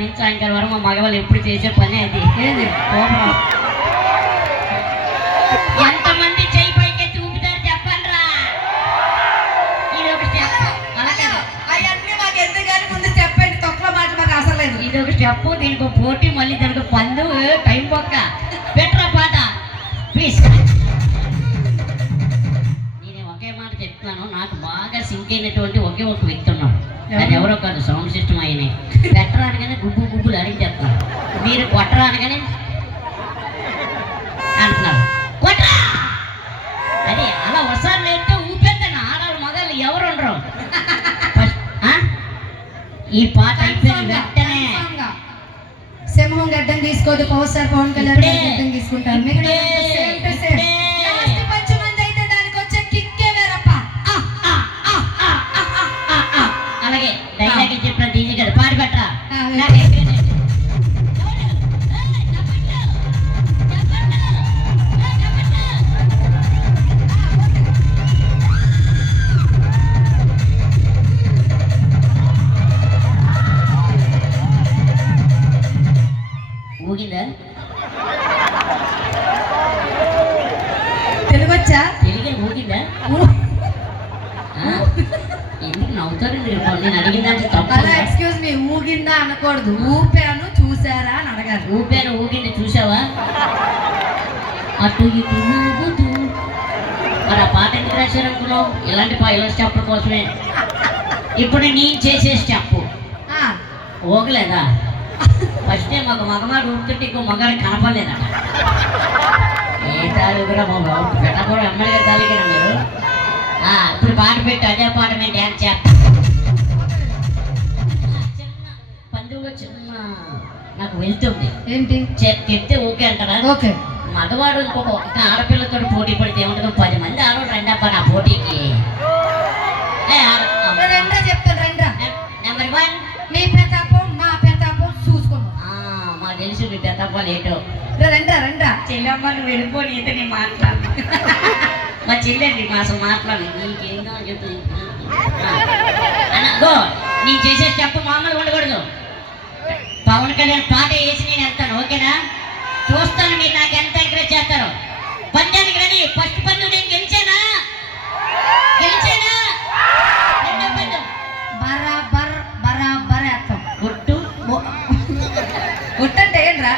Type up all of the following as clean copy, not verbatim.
నుంచి సాయంకాలం వరకు మా మగవాళ్ళు ఎప్పుడు చేసే పని అది. ఏది ఎంతమంది చెయ్యి పైకెత్తి ఊపుతారు చెప్పండి రా. ఇది ఒక స్టెప్. అవన్నీ మాకు ఎందుకు కానీ ముందు చెప్పండి, తొక్కలో మాట మాకు అసలు లేదు. ఇది ఒక స్టెప్, దీనికి ఒక పోటీ, మళ్ళీ దానికి పందు, టైం పక్క బెటరా పాట ప్లీజ్. నేను ఒకే మాట చెప్తున్నాను, నాకు బాగా సింక్ అయినటువంటి ఒకే ఒక వ్యక్తి ఉన్నాడు. అది ఎవరో కాదు, సౌండ్ సిస్టమ్ అయినా. బెటర్ అనగానే గుబ్బు గుబ్బులు అడిగిచేస్తున్నారు, మీరు కొట్టరా అనగానే అంటున్నారు కొట్టరా. అది అలా ఒకసారి లేస్తే ఊపేస్తాను. ఆడవాళ్ళు మగాళ్ళు ఎవరు ఉండరు. ఈ పాట అయిపోయిన వెంటనే సింహం గడ్డం తీసుకోదు, పవర్ స్టార్ పవన్ కళ్యాణ్ గడ్డం తీసుకుంటారు. అయితే దానికి వచ్చే కిక్కే వేరప్ప. అలాగే డైలాగ్ చెప్పిన డీజే గారు పాడి పెట్టరా. ఊగిందా? తెలుగు వచ్చా? తెలుగే ఊగిందా? ఎందుకు నవ్వుతారండి? నేను అడిగిన దాంట్లో తప్ప. ఎక్స్క్యూజ్ మీ, ఊగిందా అనకూడదు, ఊపాను చూసారా అని అడగాలి. ఊపాను ఊగింది చూసావా? అటు ఇటు ఊగుతూ. మరి ఆ పాట ఎందుకు రాశారు అనుకున్నావు? ఇలాంటి ఇలా స్టెప్పుల కోసమే. ఇప్పుడు నేను చేసే స్టెప్ ఊగలేదా? ఫస్ట్ టైం ఒక మగవాడు ఊపుతుంటే ఇంకో మగాడు కనపడలేదట. ఏ తాలు కూడా పెట్టకూడదు, ఎమ్మెల్యే తాలిగా మీరు. ఇప్పుడు పాట పెట్టి అదే పాట మేము డ్యాన్స్ చేస్తాం. చిన్న పందులో చిన్న నాకు వెళ్తుంది ఏంటి చెప్తే ఓకే అంటారా? ఓకే. మగవాడు ఇంకొక ఆడపిల్లతో పోటీ పడితే ఏముంటుందో, 10 మంది ఆడవాళ్ళు రండప్ప నా పోటీకి. చెప్తాను నెంబర్ 1 నీ ప్రతాపం మా ప్రతాపం చూసుకున్నాం. మాకు తెలుసు మీ ప్రతాపాలు ఏంటో. రండ్రా చెల్లమ్మ నువ్వు వెళ్ళిపోని అయితే నేను మాట్లాడు. మా చెల్లెండి మా అసలు మాట్లాడు. నీకేందో అని చెప్తుంది. అన్నగో నేను చేసే స్టెప్ మామూలు ఉండకూడదు. పవన్ కళ్యాణ్ పాట వేసి నేను వెళ్తాను, ఓకేనా? చూస్తాను మీరు నాకు ఎంత ఎంకరేజ్ చేస్తారు. పందానికి రండి. ఫస్ట్ పందు నేను గెలిచానా? రెండో పందు బరాబర్ వేస్తాం. ఒట్టంటే ఏంట్రా?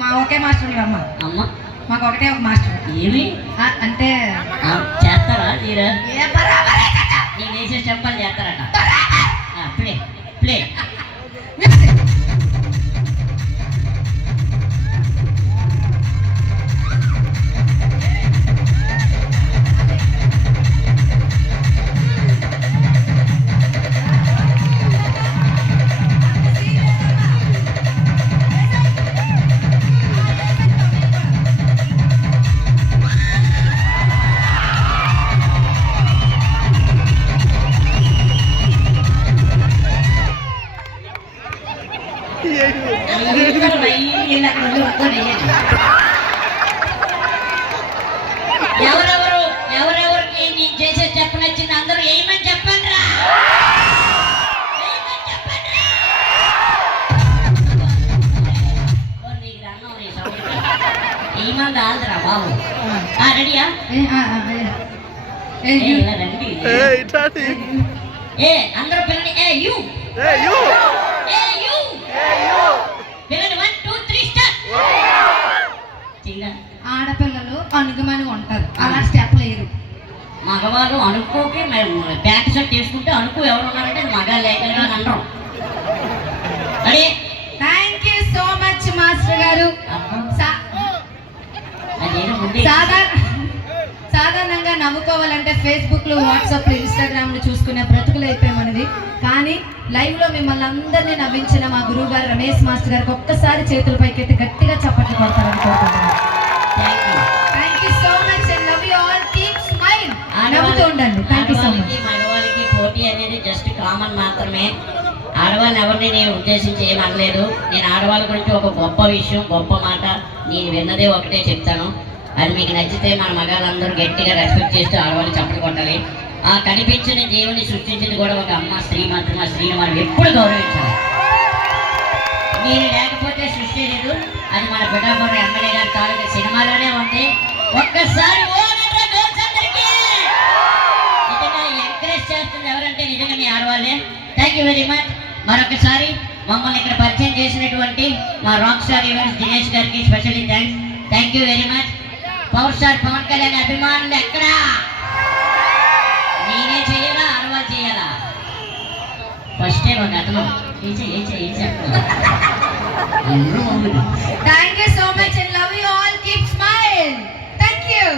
మా ఒకే మాస్టర్ అమ్మ మాకు ఒకటే ఒక మాస్టర్. ఏమి అంటే చేస్తారా మీరా? నేను వేసే స్టెప్పులు చేస్తారట. Play play. ఎవరెవరికి నేను చేసే స్టెప్ నచ్చింది అందరూ ఏమని చెప్పండి రా. ఏమంది ఆంధ్రా బాబు. రెడీయా? రండి అందరూ పిల్లని యూ పిల్లని 1 2 3 స్టార్ట్. ఆడపిల్లలు అనుగుమని ఉంటారు, అలా స్టెప్ లేరు. మగవాళ్ళు అనుకోకి ప్యాంట్ షర్ట్ వేసుకుంటే అనుకో ఎవరు ఉన్నారంటే మగాళ్ళు లేకుండా అంటాం. అదే thank you so much master గారు. సాధారణంగా నవ్వుకోవాలంటే ఫేస్బుక్ లో, వాట్సాప్ లో, ఇన్స్టాగ్రామ్ లో చూసుకునే బ్రతుకులు అయిపోయామన్నది. కానీ లైవ్ లో మిమ్మల్ని అందరినీ నవ్వించిన మా గురువు గారు రమేష్ మాస్టర్ గారికి ఒక్కసారి చేతుల పైకెత్తి గట్టిగా చప్పట్లు కొడతారని కోరుకుంటున్నాను. Thank you so much and love you all. Keep smile. నవ్వుతూ ఉండండి. Thank you so much. మగవాళ్ళకి పోటీ అనేది జస్ట్ కామన్ మాత్రమే. ఆడవాళ్ళని ఎవరిని నేను ఉద్దేశించి ఏమనలేదు. నేను ఆడవాళ్ళ గురించి ఒక గొప్ప విషయం, గొప్ప మాట నేను విన్నదే ఒకటే చెప్తాను. అది మీకు నచ్చితే మన మగాళ్ళందరూ గట్టిగా రెస్పెక్ట్ చేస్తూ ఆడవాళ్ళు చప్పట్లు కొట్టాలి. ఆ కనిపించిన దేవుని సృష్టించింది కూడా ఒక అమ్మ, స్త్రీ మాత్రమే. ఆ స్త్రీని మనం ఎప్పుడు గౌరవించాలి. మీరు లేకపోతే సృష్టి లేదు. అది మన పిఠాపురం ఎమ్మెల్యే గారి తాలూకా సినిమాలోనే ఉంది. ఒక్కసారి నిజంగా ఎంకరేజ్ చేస్తుంది ఎవరంటే నిజంగా మీ ఆడవాళ్ళే. Thank you very much. మరొకసారి మమ్మల్ని ఇక్కడ పరిచయం చేసినటువంటి మా రాక్ స్టార్ ఈవెంట్స్ దినేష్ గారికి specially thanks. Thank you very much. Power star Pawan Kalyan అభిమానులు ఎక్కడా? నేనే చెయ్యాలా, ఆడవాళ్ళు చెయ్యాలా? ఫస్ట్ టైం ఒక అతను Thank you so much and love you all. Keep smile. Thank you.